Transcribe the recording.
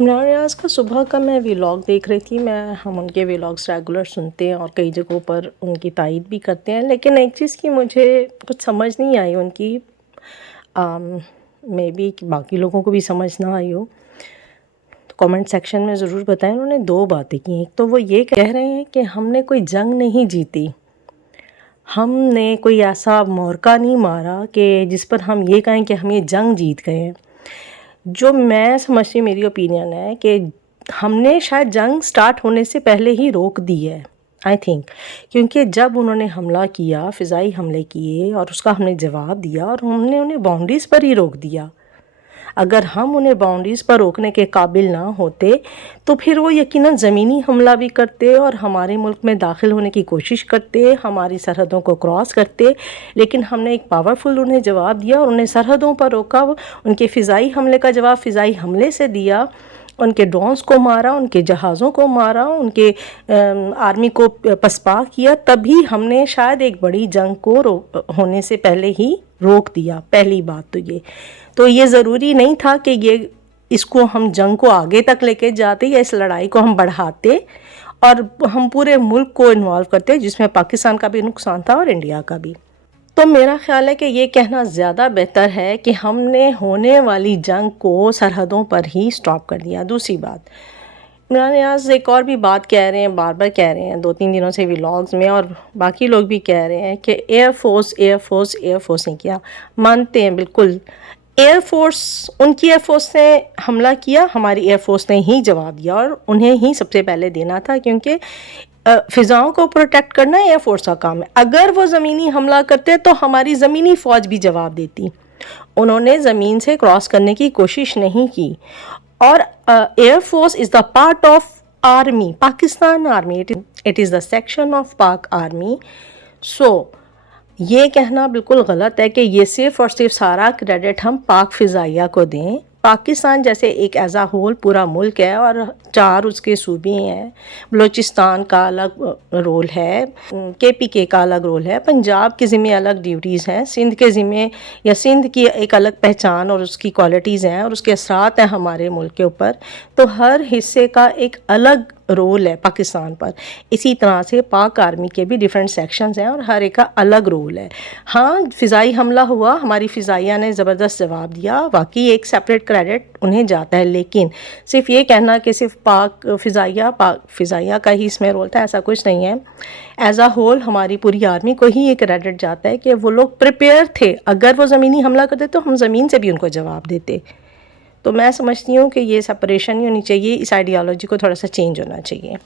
इमरान रियाज़ का सुबह का मैं व्लॉग देख रही थी। हम उनके व्लॉग्स रेगुलर सुनते हैं और कई जगहों पर उनकी तारीफ़ भी करते हैं, लेकिन एक चीज़ की मुझे कुछ समझ नहीं आई उनकी। मे बी बाकी लोगों को भी समझ ना आई हो तो कमेंट सेक्शन में ज़रूर बताएं। उन्होंने दो बातें की। एक तो वो ये कह रहे हैं कि हमने कोई जंग नहीं जीती, हमने कोई ऐसा मोर्चा नहीं मारा कि जिस पर हम ये कहें कि हम ये जंग जीत गए हैं। जो मैं समझती हूँ, मेरी ओपिनियन है कि हमने शायद जंग स्टार्ट होने से पहले ही रोक दी है, आई थिंक। क्योंकि जब उन्होंने हमला किया, फ़िज़ाई हमले किए और उसका हमने जवाब दिया और हमने उन्हें बाउंड्रीज़ पर ही रोक दिया। अगर हम उन्हें बाउंड्रीज़ पर रोकने के काबिल ना होते तो फिर वो यकीनन ज़मीनी हमला भी करते और हमारे मुल्क में दाखिल होने की कोशिश करते, हमारी सरहदों को क्रॉस करते। लेकिन हमने एक पावरफुल उन्हें जवाब दिया और उन्हें सरहदों पर रोका। उनके फ़िज़ाई हमले का जवाब फ़िज़ाई हमले से दिया, उनके ड्रोन्स को मारा, उनके जहाज़ों को मारा, उनके आर्मी को पसपा किया। तभी हमने शायद एक बड़ी जंग को होने से पहले ही रोक दिया। पहली बात तो ये ज़रूरी नहीं था कि इसको हम जंग को आगे तक लेके जाते या इस लड़ाई को हम बढ़ाते और हम पूरे मुल्क को इन्वॉल्व करते, जिसमें पाकिस्तान का भी नुकसान था और इंडिया का भी। तो मेरा ख़्याल है कि ये कहना ज़्यादा बेहतर है कि हमने होने वाली जंग को सरहदों पर ही स्टॉप कर दिया। दूसरी बात, इमरान रियाज़ एक और भी बात कह रहे हैं, बार बार कह रहे हैं 2-3 दिनों से व्लॉग्स में, और बाकी लोग भी कह रहे हैं कि एयरफोर्स ने किया। मानते हैं, बिल्कुल उनकी एयरफोर्स ने हमला किया, हमारी एयरफोर्स ने ही जवाब दिया और उन्हें ही सबसे पहले देना था, क्योंकि फ़िज़ाओं को प्रोटेक्ट करना एयरफोर्स का काम है। अगर वो ज़मीनी हमला करते तो हमारी ज़मीनी फ़ौज भी जवाब देती। उन्होंने ज़मीन से क्रॉस करने की कोशिश नहीं की। और air force is the part of army, Pakistan army, it is the section of पाक आर्मी। सो ये कहना बिल्कुल गलत है कि ये सिर्फ़ और सिर्फ सारा क्रेडिट हम पाक फ़िज़ाइया को दें। पाकिस्तान जैसे एक एज आ होल पूरा मुल्क है और 4 उसके सूबे हैं। बलूचिस्तान का अलग रोल है, KPK का अलग रोल है, पंजाब के ज़िम्मे अलग ड्यूटीज़ हैं, सिंध के ज़िम्मे या सिंध की एक अलग पहचान और उसकी क्वालिटीज़ हैं और उसके असरात हैं हमारे मुल्क के ऊपर। तो हर हिस्से का एक अलग रोल है पाकिस्तान पर। इसी तरह से पाक आर्मी के भी डिफरेंट सेक्शंस हैं और हर एक का अलग रोल है। हाँ, फ़िज़ाई हमला हुआ, हमारी फ़िज़ाइया ने ज़बरदस्त जवाब दिया, वाकई एक सेपरेट क्रेडिट उन्हें जाता है। लेकिन सिर्फ ये कहना कि सिर्फ पाक फ़िज़ाइया का ही इसमें रोल था, ऐसा कुछ नहीं है। एज आ होल हमारी पूरी आर्मी को ही ये क्रेडिट जाता है कि वो लोग प्रिपेयर थे। अगर वो ज़मीनी हमला करते तो हम ज़मीन से भी उनको जवाब देते। तो मैं समझती हूँ कि ये सेपरेशन नहीं होनी चाहिए, इस आइडियोलॉजी को थोड़ा सा चेंज होना चाहिए।